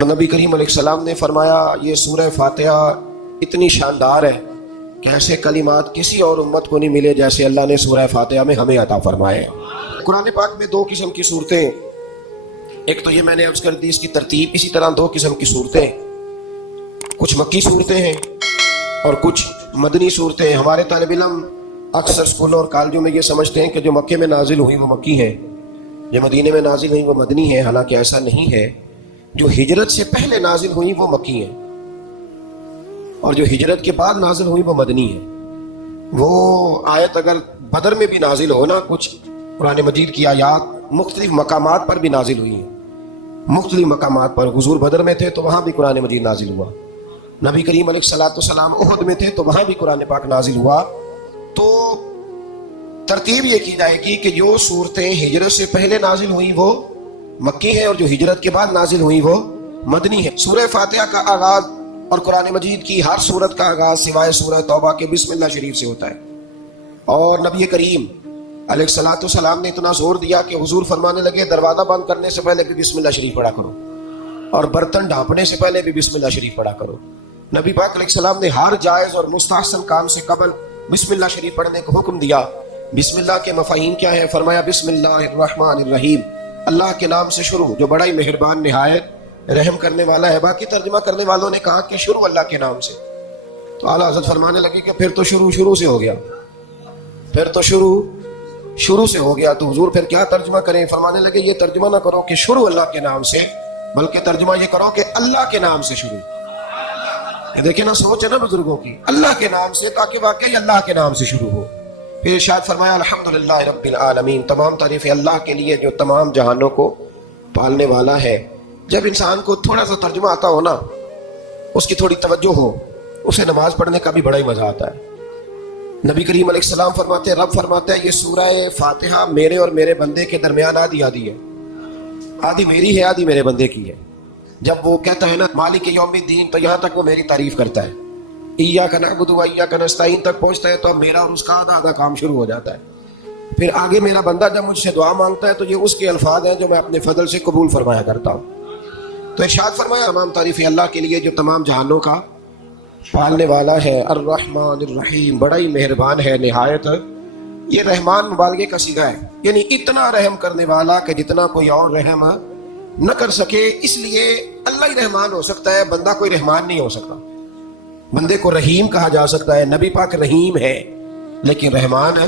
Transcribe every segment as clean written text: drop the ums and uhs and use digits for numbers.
نبی کریم علیہ السلام نے فرمایا یہ سورہ فاتحہ اتنی شاندار ہے کہ ایسے کلمات کسی اور امت کو نہیں ملے جیسے اللہ نے سورہ فاتحہ میں ہمیں عطا فرمائے ہیں۔ قرآن پاک میں دو قسم کی صورتیں، ایک تو یہ میں نے عرض کر دی اس کی ترتیب، اسی طرح دو قسم کی صورتیں، کچھ مکی صورتیں ہیں اور کچھ مدنی صورتیں ہیں۔ ہمارے طالب علم اکثر اسکولوں اور کالجوں میں یہ سمجھتے ہیں کہ جو مکے میں نازل ہوئی وہ مکی ہیں، جو مدینے میں نازل ہوئی وہ مدنی ہیں، حالانکہ ایسا نہیں ہے۔ جو ہجرت سے پہلے نازل ہوئی وہ مکی ہیں اور جو ہجرت کے بعد نازل ہوئی وہ مدنی ہیں۔ وہ آیت اگر بدر میں بھی نازل ہو نا، کچھ قرآن مجید کی آیات مختلف مقامات پر بھی نازل ہوئی ہیں، مختلف مقامات پر۔ حضور بدر میں تھے تو وہاں بھی قرآن مجید نازل ہوا، نبی کریم علیہ السلام احد میں تھے تو وہاں بھی قرآن پاک نازل ہوا۔ تو ترتیب یہ کی جائے گی کہ جو صورتیں ہجرت سے پہلے نازل ہوئی وہ مکی ہے اور جو ہجرت کے بعد نازل ہوئی وہ مدنی ہے۔ سورہ فاتحہ کا آغاز اور قرآن مجید کی ہر سورت کا آغاز سوائے سورہ توبہ کے بسم اللہ شریف سے ہوتا ہے، اور نبی کریم علیہ السلام نے اتنا زور دیا کہ حضور فرمانے لگے دروازہ بند کرنے سے پہلے بھی بسم اللہ شریف پڑھا کرو اور برتن ڈھانپنے سے پہلے بھی بسم اللہ شریف پڑھا کرو۔ نبی پاک علیہ السلام نے ہر جائز اور مستحسن کام سے قبل بسم اللہ شریف پڑھنے کا حکم دیا۔ بسم اللہ کے مفاہیم کیا ہے؟ فرمایا بسم اللہ الرحمن الرحیم، اللہ کے نام سے شروع جو بڑا ہی مہربان نہایت رحم کرنے والا ہے۔ باقی ترجمہ کرنے والوں نے کہا کہ شروع اللہ کے نام سے، تو اعلیٰ حضرت فرمانے لگے کہ پھر تو شروع سے ہو گیا، پھر تو شروع سے ہو گیا، تو حضور پھر کیا ترجمہ کریں؟ فرمانے لگے یہ ترجمہ نہ کرو کہ شروع اللہ کے نام سے، بلکہ ترجمہ یہ کرو کہ اللہ کے نام سے شروع۔ دیکھیں نا سوچ ہے نا بزرگوں کی، اللہ کے نام سے، تاکہ واقعی اللہ کے نام سے شروع ہو۔ پھر ارشاد فرمایا الحمدللہ رب العالمین، تمام تعریفیں اللہ کے لیے جو تمام جہانوں کو پالنے والا ہے۔ جب انسان کو تھوڑا سا ترجمہ آتا ہو نا، اس کی تھوڑی توجہ ہو، اسے نماز پڑھنے کا بھی بڑا ہی مزہ آتا ہے۔ نبی کریم علیہ السلام فرماتے ہیں، رب فرماتا ہے یہ سورہ فاتحہ میرے اور میرے بندے کے درمیان آدھی ہے، آدھی میری ہے آدھی میرے بندے کی ہے۔ جب وہ کہتا ہے نا مالک یوم الدین، تو یہاں تک وہ میری تعریف کرتا ہے، ایاک نعبد و ایاک نستعین تک پہنچتا ہے تو اب میرا اور اس کا آدھا کام شروع ہو جاتا ہے۔ پھر آگے میرا بندہ جب مجھ سے دعا مانگتا ہے تو یہ اس کے الفاظ ہیں جو میں اپنے فضل سے قبول فرمایا کرتا ہوں۔ تو ارشاد فرمایا تمام تعریفیں اللہ کے لیے جو تمام جہانوں کا پالنے والا ہے، الرحمن الرحیم، بڑا ہی مہربان ہے نہایت۔ یہ رحمان مبالغے کا صیغہ ہے، یعنی اتنا رحم کرنے والا کہ جتنا کوئی اور رحم نہ کر سکے، اس لیے اللہ ہی رحمان ہو سکتا ہے، بندہ کوئی رحمان نہیں ہو سکتا۔ بندے کو رحیم کہا جا سکتا ہے، نبی پاک رحیم ہے لیکن رحمان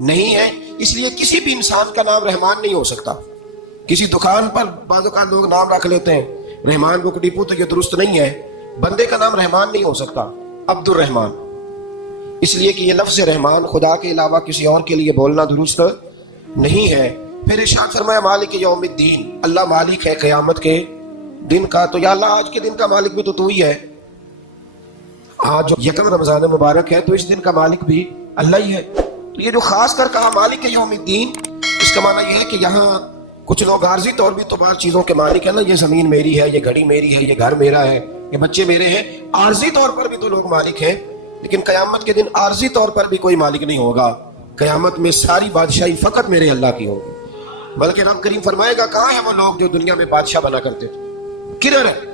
نہیں ہے، اس لیے کسی بھی انسان کا نام رحمان نہیں ہو سکتا۔ کسی دکان پر بعض اوقات لوگ نام رکھ لیتے ہیں رحمان بک ڈپو، تو یہ درست نہیں ہے۔ بندے کا نام رحمان نہیں ہو سکتا، عبد الرحمان، اس لیے کہ یہ لفظ رحمان خدا کے علاوہ کسی اور کے لیے بولنا درست نہیں ہے۔ پھر ارشاد فرمایا مالک یوم الدین، اللہ مالک ہے قیامت کے دن کا۔ تو یا اللہ آج کے دن کا مالک بھی تو ہی ہے، آج جو یکم رمضان مبارک ہے تو اس دن کا مالک بھی اللہ ہی ہے۔ تو یہ جو خاص کر کہا مالک یوم الدین، اس کا معنی یہ ہے کہ یہاں کچھ لوگ عارضی طور بھی تو بعض چیزوں کے مالک ہیں نا، یہ زمین میری ہے، یہ گھڑی میری ہے، یہ گھر میرا ہے، یہ بچے میرے ہیں، عارضی طور پر بھی تو لوگ مالک ہیں، لیکن قیامت کے دن عارضی طور پر بھی کوئی مالک نہیں ہوگا۔ قیامت میں ساری بادشاہی فقط میرے اللہ کی ہوگی۔ بلکہ رب کریم فرمائے گا کہاں ہیں وہ لوگ جو دنیا میں بادشاہ بنا کرتے تھے؟ کدھر ہے؟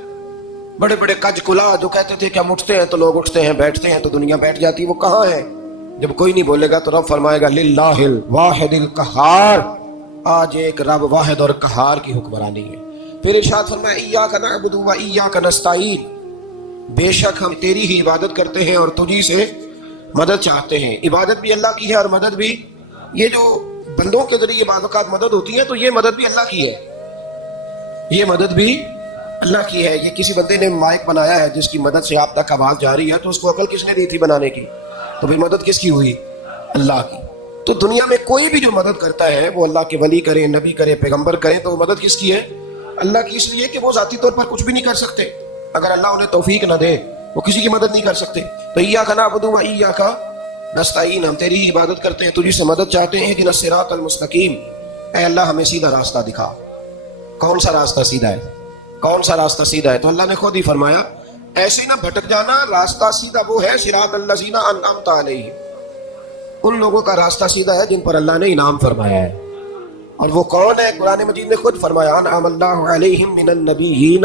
بڑے بڑے کج کلا جو کہتے تھے کہ ہم اٹھتے ہیں تو لوگ اٹھتے ہیں، بیٹھتے ہیں تو دنیا بیٹھ جاتی، وہ کہاں ہے؟ جب کوئی نہیں بولے گا تو رب فرمائے گا للہ الواحد القہار، آج ایک رب واحد اور قہار کی حکمرانی ہے۔ پھر ارشاد فرمایا ایاک نعبد و ایاک نستعین، بے شک ہم تیری ہی عبادت کرتے ہیں اور تجھی سے مدد چاہتے ہیں۔ عبادت بھی اللہ کی ہے اور مدد بھی، یہ جو بندوں کے ذریعے بعض اوقات مدد ہوتی ہے تو یہ مدد بھی اللہ کی ہے، یہ مدد بھی اللہ کی ہے۔ یہ کسی بندے نے مائک بنایا ہے جس کی مدد سے آپ تک آواز جا رہی ہے، تو اس کو عقل کس نے دی تھی بنانے کی؟ تو پھر مدد کس کی ہوئی؟ اللہ کی۔ تو دنیا میں کوئی بھی جو مدد کرتا ہے وہ اللہ کے ولی کرے، نبی کرے، پیغمبر کرے، تو وہ مدد کس کی ہے؟ اللہ کی، اس لیے کہ وہ ذاتی طور پر کچھ بھی نہیں کر سکتے، اگر اللہ انہیں توفیق نہ دے وہ کسی کی مدد نہیں کر سکتے۔ تو ایاک نعبد و ایاک نستعین، ہم تیری ہی عبادت کرتے ہیں، تجھی سے مدد چاہتے ہیں۔ اہدنا الصراط المستقیم، اے اللہ ہمیں سیدھا راستہ دکھا۔ کون سا راستہ سیدھا ہے؟ کون سا راستہ سیدھا ہے؟ تو اللہ نے خود ہی فرمایا ایسے نہ بھٹک جانا، راستہ سیدھا وہ ہے صراط الذین انعمت علیہم، ان لوگوں کا راستہ سیدھا ہے جن پر اللہ نے انعام فرمایا ہے۔ اور وہ کون ہے؟ قرآن مجید نے خود فرمایا انعم اللہ علیہم من النبیین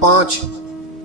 5,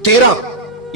13।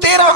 13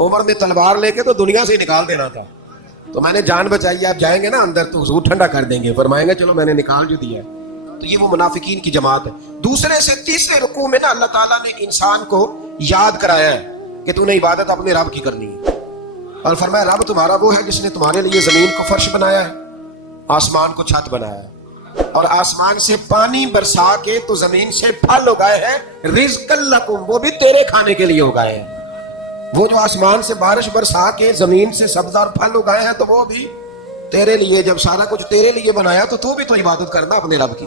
عمر نے تلوار لے کے تو دنیا سے ہی نکال دینا تھا، تو میں نے جان بچائی، آپ جائیں گے نا اندر تو حضور ٹھنڈا کر دیں گے، فرمائیں گے چلو میں نے نکال جو دیا ہے۔ تو یہ وہ منافقین کی جماعت ہے۔ دوسرے سے تیسرے رکوع میں نا اللہ تعالیٰ نے انسان کو یاد کرایا ہے کہ تو نے عبادت اپنے رب کی کرنی ہے، اور فرمایا رب تمہارا وہ ہے جس نے تمہارے لیے زمین کو فرش بنایا ہے، آسمان کو چھت بنایا ہے، اور آسمان سے پانی برسا کے تو زمین سے پھل اگائے ہیں، رزق لکم، وہ بھی تیرے کھانے کے لیے اگائے ہیں۔ وہ جو آسمان سے بارش برسا کے زمین سے سبزہ اور پھل اگائے ہیں تو وہ بھی تیرے لیے۔ جب سارا کچھ تیرے لیے بنایا تو بھی تو عبادت کرنا اپنے رب کی،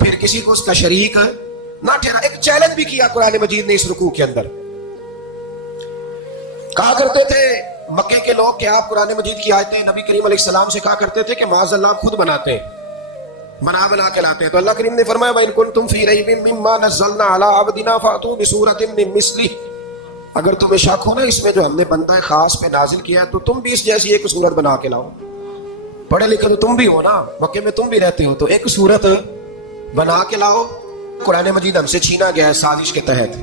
پھر کسی کو اس کا شریک نہ ٹھہرا۔ ایک چیلنج بھی کیا قرآن مجید نے اس رکوع کے اندر، کہا کرتے تھے مکے کے لوگ کہ آپ قرآن مجید کی آیتیں نبی کریم علیہ السلام سے کہا کرتے تھے کہ معاذ اللہ خود بناتے ہیں، بنا کے لاتے ہیں، تو اللہ کریم نے فرمایا وَإِن كُنتُمْ فِي رَيْبٍ مِّمَّا نَزَّلْنَا عَلَىٰ عَبْدِنَا فَأْتُوا بِسُورَةٍ مِّن مِّثْلِهِ، اگر تمہیں شک ہو نا اس میں جو ہم نے بندہ خاص پہ نازل کیا ہے تو تم بھی اس جیسی ایک صورت بنا کے لاؤ۔ پڑھے لکھے تو تم بھی ہو نا، مکے میں تم بھی رہتے ہو، تو ایک صورت بنا کے لاؤ۔ قرآن مجید ہم سے چھینا گیا ہے سازش کے تحت،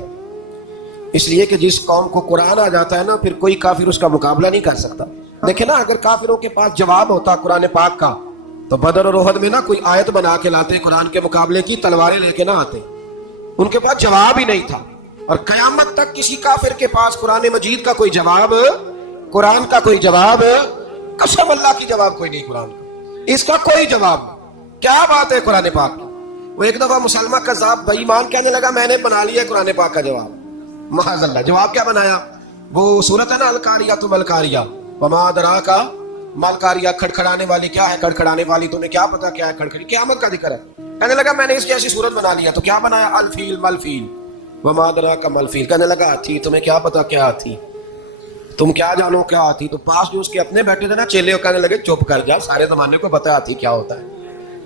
اس لیے کہ جس قوم کو قرآن آ جاتا ہے نا پھر کوئی کافر اس کا مقابلہ نہیں کر سکتا۔ دیکھیں نا اگر کافروں کے پاس جواب ہوتا قرآن پاک کا تو بدر اور احد میں نا کوئی آیت بنا کے لاتے، قرآن کے مقابلے کی تلواریں لے کے نہ آتے، ان کے پاس جواب ہی نہیں تھا۔ اور قیامت تک کسی کافر کے پاس قرآن مجید کا کوئی جواب، قرآن کا کوئی جواب، قسم اللہ کی جواب کوئی نہیں، قرآن کا اس کا کوئی جواب۔ کیا بات ہے قرآن پاک کی۔ وہ ایک دفعہ مسلمہ کذاب بے ایمان کہنے لگا میں نے بنا لیا قرآن پاک کا جواب، معاذ اللہ۔ جواب کیا بنایا؟ وہ سورت ہے نا القاریہ تو ملکاریہ، وما ادراک ملکاریہ، کھڑکھڑانے والی کیا ہے، کھڑکھڑانے والی تمہیں کیا پتا کیا ہے کھڑکھڑی، قیامت کا ذکر ہے۔ کہنے لگا میں نے اس جیسی صورت بنا لیا، تو کیا بنایا؟ الفیل ملفیل، وما ادراک ملفیل۔ کہنے لگا ہاتھی، تمہیں کیا پتا کیا ہاتھی، تم کیا جانو کیا ہاتھی۔ تو پاس جو اس کے اپنے بیٹھے تھے نا چیلے، وہ کہنے لگے چپ کر جا، سارے زمانے کو پتا ہاتھی کیا ہوتا ہے۔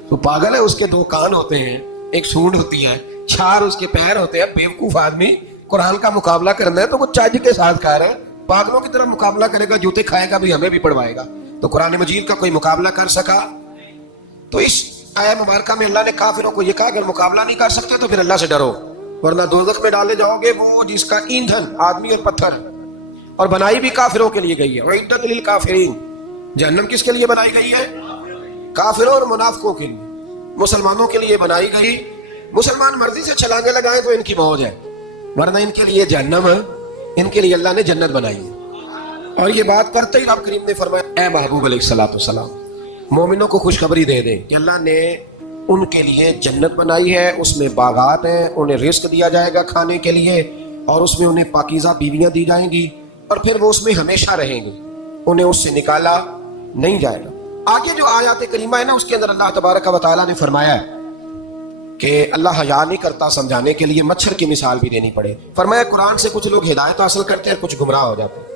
تو پاگل ہے، اس کے دو کان ہوتے ہیں، ایک سونڈ ہوتی ہے، چار اس کے پیر ہوتے ہیں۔ بیوقوف آدمی قرآن کا مقابلہ کرنا ہے تو وہ چاج کے ساتھ کہہ رہے ہیں، پاگلوں کی طرح مقابلہ کرے گا، جوتے کھائے گا بھی، ہمیں بھی پڑھوائے گا۔ تو قرآن مجید کا کوئی مقابلہ کر سکا؟ تو اس آیہ مبارکہ میں اللہ نے کافروں کو یہ کہا اگر مقابلہ نہیں کر سکتے تو پھر اللہ سے ڈرو، ورنہ دوزخ میں ڈالے جاؤ گے، وہ جس کا ایندھن آدمی اور پتھر ہے، اور بنائی بھی کافروں کے لیے گئی ہے۔ وَعِدَّتْ لِلْكَافِرِينَ، جہنم کس کے لیے بنائی گئی ہے؟ کافروں اور منافقوں کے لیے۔ مسلمانوں کے لیے بنائی گئی، مسلمان مرضی سے چھلانگے لگائیں تو ان کی موج ہے، ورنہ ان کے لیے جہنم ہے، ان کے لیے اللہ نے جنت بنائی ہے۔ اور یہ بات کرتے ہی رب کریم نے فرمایا اے محبوب علیہ الصلوۃ والسلام مومنوں کو خوشخبری دے دیں کہ اللہ نے ان کے لیے جنت بنائی ہے، اس میں باغات ہیں، انہیں رزق دیا جائے گا کھانے کے لیے، اور اس میں انہیں پاکیزہ بیویاں دی جائیں گی، اور پھر وہ اس میں ہمیشہ رہیں گے، انہیں اس سے نکالا نہیں جائے گا۔ آگے جو آیات کریمہ ہے نا اس کے اندر اللہ تبارک و تعالیٰ نے فرمایا ہے کہ اللہ حیا نہیں کرتا سمجھانے کے لیے مچھر کی مثال بھی دینی پڑے۔ فرمایا قرآن سے کچھ لوگ ہدایت حاصل کرتے ہیں، کچھ گمراہ ہو جاتے ہیں۔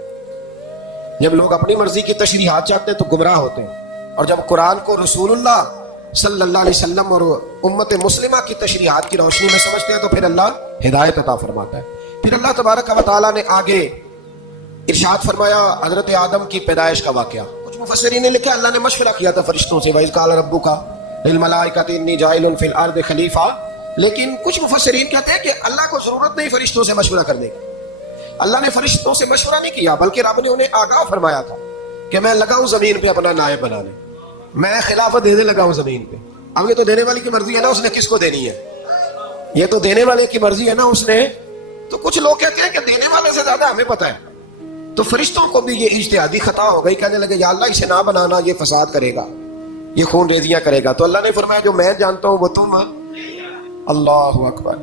جب لوگ اپنی مرضی کی تشریحات چاہتے ہیں تو گمراہ ہوتے ہیں، اور جب قرآن کو رسول اللہ صلی اللہ علیہ وسلم اور امت مسلمہ کی تشریحات کی روشنی میں سمجھتے ہیں تو پھر اللہ ہدایت عطا فرماتا ہے۔ پھر اللہ تبارک و تعالیٰ نے آگے ارشاد فرمایا حضرت آدم کی پیدائش کا واقعہ۔ کچھ مفسرین نے لکھا اللہ نے مشورہ کیا تھا فرشتوں سے، وَإِذْ قَالَ رَبُّكَ لِلْمَلَائِكَةِ إِنِّي جَاعِلٌ فِي الْأَرْضِ خَلِيفَةً، لیکن کچھ مفسرین کہتے ہیں کہ اللہ کو ضرورت نہیں فرشتوں سے مشورہ کرنے کی، اللہ نے فرشتوں سے مشورہ نہیں کیا بلکہ رب نے انہیں آگاہ فرمایا تھا کہ میں لگا ہوں زمین پہ اپنا نائب بنانے، میں خلافت دینے لگا ہوں زمین پہ۔ اب یہ تو دینے والی کی مرضی ہے نا، اس نے کس کو دینی ہے، یہ تو دینے والے کی مرضی ہے نا اس نے۔ تو کچھ لوگ کہتے ہیں کہ دینے والے سے زیادہ ہمیں پتہ ہے، تو فرشتوں کو بھی یہ اجتہادی خطا ہو گئی، کہنے لگے یا اللہ اسے نہ بنانا، یہ فساد کرے گا، یہ خون ریزیاں کرے گا۔ تو اللہ نے فرمایا جو میں جانتا ہوں وہ تم، اللہ اکبر۔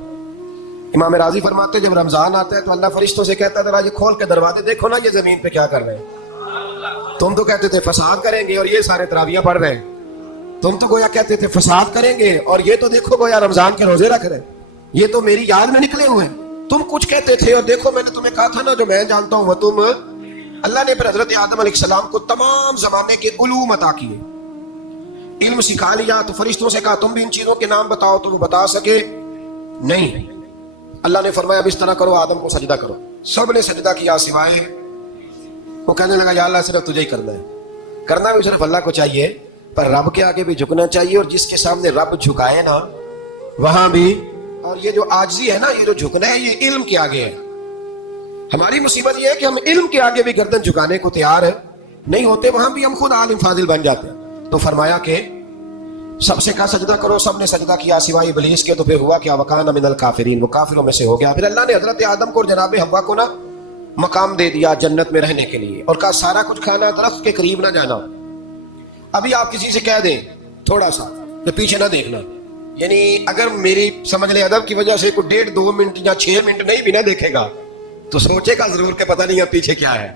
امام راضی فرماتے جب رمضان آتا ہے تو اللہ فرشتوں سے کہتا تھا یہ کھول کے دروازے دیکھو نا یہ زمین پہ کیا کر رہے ہیں، تم تو کہتے تھے فساد کریں گے اور یہ سارے تراویحیں پڑھ رہے ہیں، تم تو گویا کہتے تھے فساد کریں گے اور یہ تو دیکھو گویا رمضان کے روزے رکھ رہے ہیں، یہ تو میری یاد میں نکلے ہوئے ہیں، تم کچھ کہتے تھے اور دیکھو میں نے تمہیں کہا تھا نا جو میں جانتا ہوں وہ تم۔ اللہ نے پھر حضرت آدم علیہ السلام کو تمام زمانے کے علوم عطا کیے، علم سکھا لیا۔ تو فرشتوں سے کہا تم بھی ان چیزوں کے نام بتاؤ، تو وہ بتا سکے نہیں۔ اللہ نے فرمایا اب اس طرح کرو آدم کو سجدہ کرو، سب نے سجدہ کیا سوائے، وہ کہنے لگا یا اللہ صرف تجھے ہی کرنا ہے، کرنا بھی صرف اللہ کو چاہیے، پر رب کے آگے بھی جھکنا چاہیے، اور جس کے سامنے رب جھکائے نا وہاں بھی۔ اور یہ جو عاجزی ہے نا، یہ جو جھکنا ہے یہ علم کے آگے ہے، ہماری مصیبت یہ ہے کہ ہم علم کے آگے بھی گردن جھکانے کو تیار ہے نہیں ہوتے، وہاں بھی ہم خود عالم فاضل بن جاتے ہیں۔ تو فرمایا کہ سب سے کہا سجدہ کرو، سب نے سجدہ کیا سوائے ابلیس کے، تو پھر ہوا کیا، وکان من الکافرین، وہ کافروں میں سے ہو گیا۔ پھر اللہ نے حضرت آدم کو اور جناب حوا کو نا مقام دے دیا جنت میں رہنے کے لیے، اور کہا سارا کچھ کھانا، درخت کے قریب نہ جانا۔ ابھی آپ کسی سے کہہ دیں تھوڑا سا تو پیچھے نہ دیکھنا، یعنی اگر میری سمجھ لیں ادب کی وجہ سے کوئی 1.5-2 منٹ یا 6 منٹ نہیں بھی نہ دیکھے گا تو سوچے گا ضرور کہ پتہ نہیں اب پیچھے کیا ہے،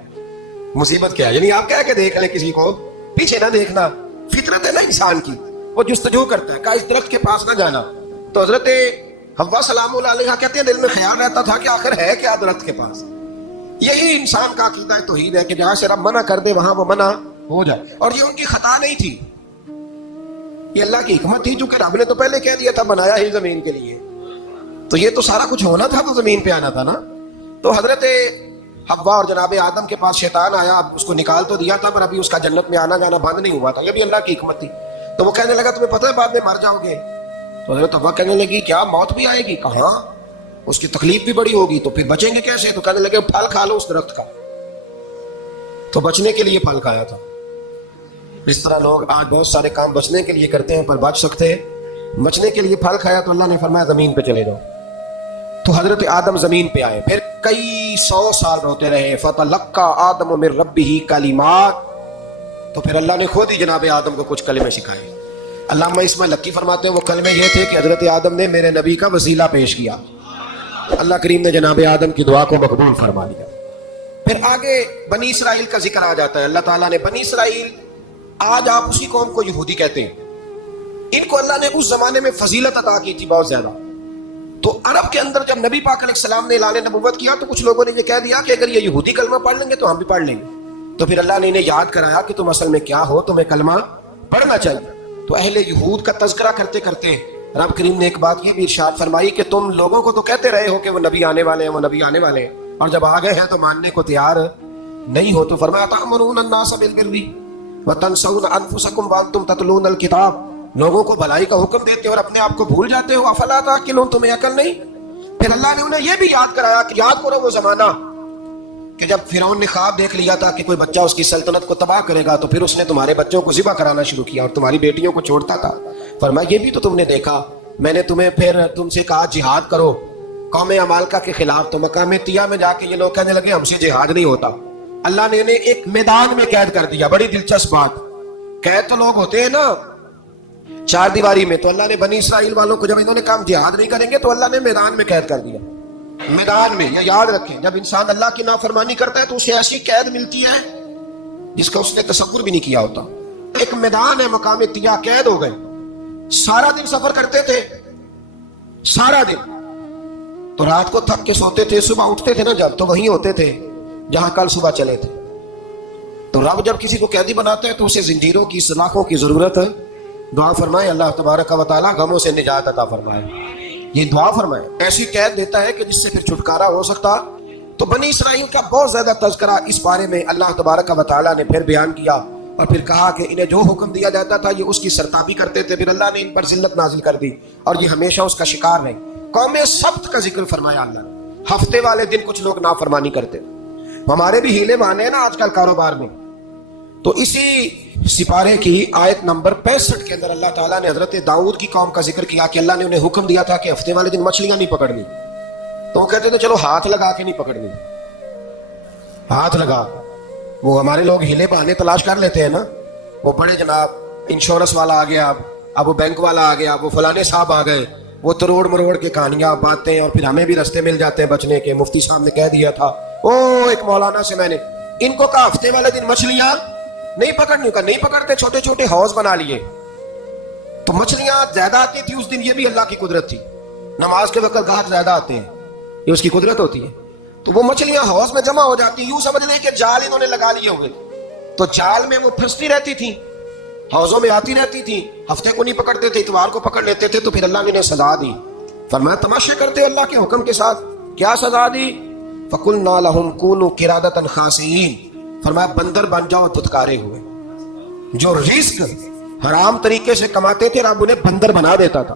مصیبت کیا ہے۔ یعنی آپ کہہ کے دیکھ لیں کسی کو، پیچھے نہ دیکھنا، فطرت ہے نا انسان کی، وہ جستجو کرتا ہے، کہا اس درخت کے پاس نہ جانا۔ تو حضرت حوا سلام اللہ علیہ کہتے ہیں دل میں خیال رہتا تھا کہ آخر ہے کیا درخت کے پاس۔ یہی انسان کا عقیدہ توحید ہے کہ جہاں سے رب منع کر دے وہاں وہ منع ہو جائے، اور یہ ان کی خطا نہیں تھی، یہ اللہ کی حکمت تھی، چونکہ رب نے تو پہلے کہہ دیا تھا بنایا ہی زمین کے لیے، تو یہ تو سارا کچھ ہونا تھا تو زمین پہ آنا تھا نا۔ تو حضرت حوا اور جناب آدم کے پاس شیطان آیا، اب اس کو نکال تو دیا تھا پر ابھی اس کا جنت میں آنا جانا بند نہیں ہوا تھا، یہ بھی اللہ کی حکمت تھی۔ تو وہ کہنے لگا تمہیں پتہ ہے بعد میں مر جاؤ گے؟ تو حضرت حوا کہنے لگی کیا موت بھی آئے گی؟ کہاں، اس کی تکلیف بھی بڑی ہوگی، تو پھر بچیں گے کیسے؟ تو کہنے لگے پھل کھا لو اس درخت کا، تو بچنے کے لیے پھل کھایا تھا۔ اس طرح لوگ آج بہت سارے کام بچنے کے لیے کرتے ہیں پر بچ سکتے، بچنے کے لیے پھل کھایا تو اللہ نے فرمایا زمین پہ چلے جاؤ۔ تو حضرت آدم زمین پہ آئے، پھر کئی 100 سال روتے رہے، فَتَلَقَّى آدَمُ مِن رَبِّهِ کَلِمَاتٍ، تو پھر اللہ نے خود ہی جناب آدم کو کچھ کلمے سکھائے۔ علامہ اسماعیل لکی فرماتے ہیں وہ کلمے یہ تھے کہ حضرت آدم نے میرے نبی کا وسیلہ پیش کیا، اللہ کریم نے جناب آدم کی دعا کو مقبول فرما لیا۔ پھر آگے بنی اسرائیل کا ذکر آ جاتا ہے، اللہ تعالیٰ نے بنی اسرائیل، آج آپ اسی قوم کو یہودی کہتے ہیں، ان کو اللہ نے اس زمانے میں فضیلت عطا کی تھی بہت زیادہ۔ تو عرب کے اندر جب نبی پاک علیہ السلام نے اعلان نبوت کیا تو کچھ لوگوں نے یہ کہہ دیا کہ اگر یہ یہودی کلمہ پڑھ لیں گے تو ہم بھی پڑھ لیں گے، تو پھر اللہ نے انہیں یاد کرایا کہ تم اصل میں کیا ہو، تمہیں کلمہ پڑھنا چاہیے۔ تو اہل یہود کا تذکرہ کرتے کرتے رب کریم نے ایک بات یہ بھی ارشاد فرمائی کہ تم لوگوں کو تو کہتے رہے ہو کہ وہ نبی آنے والے ہیں، وہ نبی آنے والے ہیں، اور جب آ گئے ہیں تو ماننے کو تیار نہیں ہو۔ تو فرمایا تأمرون الناس بالبر وتنسون انفسکم وانتم تتلون الکتاب، لوگوں کو بھلائی کا حکم دیتے اور اپنے آپ کو بھول جاتے ہو، افلا تعقلون، تمہیں عقل نہیں؟ پھر اللہ نے انہیں یہ بھی یاد کرایا کہ یاد کرو وہ زمانہ کہ جب فرعون نے خواب دیکھ لیا تھا کہ کوئی بچہ اس کی سلطنت کو تباہ کرے گا، تو پھر اس نے تمہارے بچوں کو ذبح کرانا شروع کیا اور تمہاری بیٹیوں کو چھوڑتا تھا۔ فرمایا یہ بھی تو تم نے دیکھا، میں نے تمہیں پھر تم سے کہا جہاد کرو قوم عمالقہ کے خلاف، تو مقام طیہ میں جا کے یہ لوگ کہنے لگے ہم سے جہاد نہیں ہوتا، اللہ نے انہیں ایک میدان میں قید کر دیا۔ بڑی دلچسپ بات، قید تو لوگ ہوتے ہیں نا چار دیواری میں، تو اللہ نے بنی اسرائیل والوں کو جب انہوں نے کہا جہاد نہیں کریں گے تو اللہ نے میدان میں قید کر دیا۔ میدان میں، یہ یاد رکھیں، جب انسان اللہ کی نافرمانی کرتا ہے تو اسے ایسی قید ملتی ہے جس کا اس نے تصور بھی نہیں کیا ہوتا۔ ایک میدان ہے مقام طیہ، قید ہو گئے، سارا دن سفر کرتے تھے، سارا دن، تو رات کو تھک کے سوتے تھے، صبح اٹھتے تھے نا جب، تو وہیں ہوتے تھے جہاں کل صبح چلے تھے۔ تو رب جب کسی کو قیدی بناتا ہے تو اسے زنجیروں کی سلاخوں کی ضرورت ہے، دعا فرمائے اللہ تبارک و تعالیٰ غموں سے نجات عطا فرمائے، یہ دعا فرمائے، ایسی قید دیتا ہے کہ جس سے پھر چھٹکارا ہو سکتا۔ تو بنی اسرائیل کا بہت زیادہ تذکرہ اس بارے میں اللہ تبارک و تعالیٰ نے پھر بیان کیا، اور پھر کہا کہ انہیں جو حکم دیا جاتا تھا یہ اس کی سرتابی کرتے تھے، پھر اللہ نے ان پر ذلت نازل کر دی اور یہ ہمیشہ اس کا شکار رہے۔ قوم سبت کا ذکر فرمایا اللہ نے، ہفتے والے دن کچھ لوگ نافرمانی کرتے، ہمارے بھی ہیلے بہانے ہیں نا آج کل کاروبار میں۔ تو اسی سپارے کی آیت نمبر 65 کے اندر اللہ تعالیٰ نے حضرت داؤد کی قوم کا ذکر کیا کہ اللہ نے انہیں حکم دیا تھا کہ ہفتے والے دن مچھلیاں نہیں پکڑنی، تو وہ کہتے تھے چلو ہاتھ لگا کے نہیں پکڑنی، ہاتھ لگا، وہ ہمارے لوگ ہیلے بہانے تلاش کر لیتے ہیں نا، وہ بڑے جناب انشورنس والا آ گیا، اب وہ بینک والا آ گیا، وہ فلانے صاحب آ گئے، وہ تروڑ مروڑ کے کہانیاں باتیں، اور پھر ہمیں بھی رستے مل جاتے ہیں بچنے کے۔ مفتی صاحب نے کہہ دیا تھا، ایک مولانا سے میں نے ان کو کہا ہفتے والے دن مچھلیاں نہیں پکڑنی، کا نہیں پکڑتے، چھوٹے چھوٹے حوض بنا لیے، تو مچھلیاں زیادہ آتی تھی اس دن، یہ بھی اللہ کی قدرت تھی، نماز کے وقت گاہک زیادہ آتے ہیں، یہ اس کی قدرت ہوتی ہے، تو وہ مچھلیاں حوض میں جمع ہو جاتی، یوں سمجھ لیں کہ جال انہوں نے لگا لیے ہوئے، تو جال میں وہ پھنستی رہتی تھی، حوضوں میں آتی رہتی تھی، ہفتے کو نہیں پکڑتے تھے، اتوار کو پکڑ لیتے تھے، تو پھر اللہ نے انہیں سزا دی۔ فرمایا تماشے کرتے ہو اللہ کے حکم کے ساتھ، کیا سزا دی؟ فَقُلْنَا لَهُمْ كُونُوا قِرَادَةً خَاسِئِينَ، فرمایا بندر بن جاؤ دھتکارے ہوئے، جو رزق حرام طریقے سے کماتے تھے رب انہیں بندر بنا دیتا تھا۔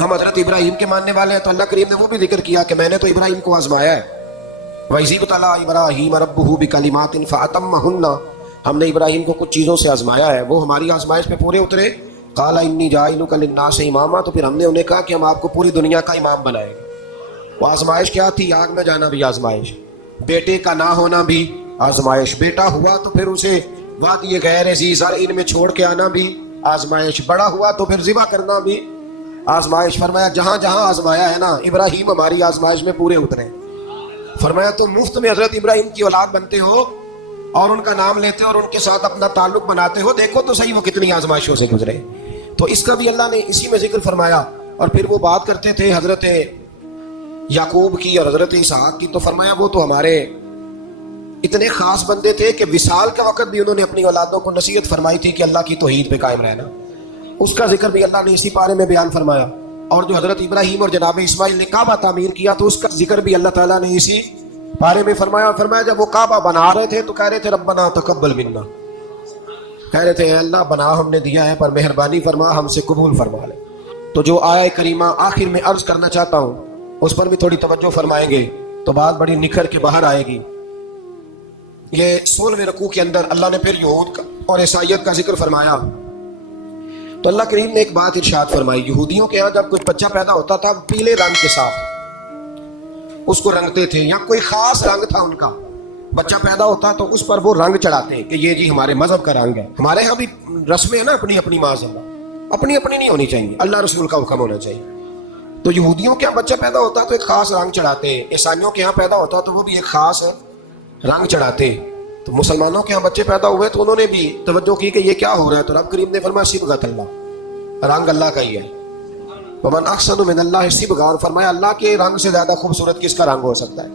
ہم حضرت ابراہیم کے ماننے والے ہیں تو اللہ کریم نے وہ بھی ذکر کیا کہ میں نے تو ابراہیم کو آزمایا ہے. وَإِذِ ابْتَلَىٰ إِبْرَاهِيمَ رَبُّهُ بِكَلِمَاتٍ فَأَتَمَّهُنَّ, ہم نے ابراہیم کو کچھ چیزوں سے آزمایا ہے, وہ ہماری آزمائش پہ پورے اترے. قَالَ إِنِّي جَاعِلُكَ لِلنَّاسِ إِمَامًا, تو پھر ہم نے انہیں کہا کہ ہم آپ کو پوری دنیا کا امام بنائیں گے. وہ آزمائش کیا تھی؟ آگ میں جانا بھی آزمائش, بیٹے کا نہ ہونا بھی آزمائش, بیٹا ہوا تو پھر اسے وادی غیر ذی زرع میں چھوڑ کے آنا بھی آزمائش, بڑا ہوا تو پھر ذبح کرنا بھی آزمائش. فرمایا جہاں جہاں آزمایا ہے نا, ابراہیم ہماری آزمائش میں پورے اترے. فرمایا تم مفت میں حضرت ابراہیم کی اولاد بنتے ہو اور ان کا نام لیتے ہو اور ان کے ساتھ اپنا تعلق بناتے ہو, دیکھو تو صحیح وہ کتنی آزمائشوں سے گزرے. تو اس کا بھی اللہ نے اسی میں ذکر فرمایا. اور پھر وہ بات کرتے تھے حضرت یعقوب کی اور حضرت اسحاق کی, تو فرمایا وہ تو ہمارے اتنے خاص بندے تھے کہ وصال کے وقت بھی انہوں نے اپنی اولادوں کو نصیحت فرمائی تھی کہ اللہ کی توحید پہ قائم رہنا. اس کا ذکر بھی اللہ نے اسی پارے میں بیان فرمایا. اور جو حضرت ابراہیم اور جناب اسماعیل نے کعبہ تعمیر کیا تو اس کا ذکر بھی اللہ تعالیٰ نے اسی بارے میں فرمایا. فرمایا جب وہ کعبہ بنا رہے تھے تو کہہ رہے تھے ربنا تقبل منا, کہہ رہے تھے اے اللہ بنا ہم نے دیا ہے پر مہربانی فرما ہم سے قبول فرما لے. تو جو آیہ کریمہ آخر میں عرض کرنا چاہتا ہوں اس پر بھی تھوڑی توجہ فرمائیں گے تو بات بڑی نکھر کے باہر آئے گی. یہ 16ویں رکوع کے اندر اللہ نے پھر یہود اور عیسائیت کا ذکر فرمایا. تو اللہ کریم نے ایک بات ارشاد فرمائی, یہودیوں کے ہاں جب کچھ بچہ پیدا ہوتا تھا پیلے رنگ کے ساتھ اس کو رنگتے تھے, یا کوئی خاص رنگ تھا ان کا, بچہ پیدا ہوتا تو اس پر وہ رنگ چڑھاتے ہیں کہ یہ جی ہمارے مذہب کا رنگ ہے. ہمارے ہاں بھی رسمیں ہیں نا اپنی اپنی, معاذ اللہ اپنی اپنی نہیں ہونی چاہیے, اللہ رسول کا حکم ہونا چاہیے. تو یہودیوں کے ہاں بچہ پیدا ہوتا تو ایک خاص رنگ چڑھاتے, عیسائیوں کے ہاں پیدا ہوتا تو وہ بھی ایک خاص رنگ چڑھاتے. تو مسلمانوں کے ہاں بچے پیدا ہوئے تو انہوں نے بھی توجہ کی کہ یہ کیا ہو رہا ہے, تو رب کریم نے فرمایا صبغۃ اللہ, رنگ اللہ کا ہی ہے. ومن احسن من اللہ صبغا, فرمایا اللہ کے رنگ سے زیادہ خوبصورت کس کا رنگ ہو سکتا ہے.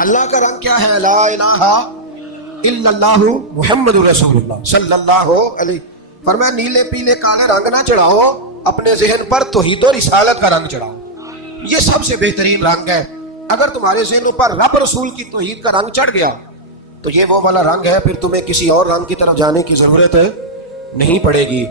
اللہ کا رنگ کیا ہے؟ لا الہ الا اللہ محمد رسول اللہ صلی اللہ علیہ. فرمایا نیلے پیلے کالے رنگ نہ چڑھاؤ, اپنے ذہن پر توحید و رسالت کا رنگ چڑھاؤ, یہ سب سے بہترین رنگ ہے. اگر تمہارے ذہنوں پر رب رسول کی توحید کا رنگ چڑھ گیا تو یہ وہ والا رنگ ہے, پھر تمہیں کسی اور رنگ کی طرف جانے کی ضرورت نہیں پڑے گی.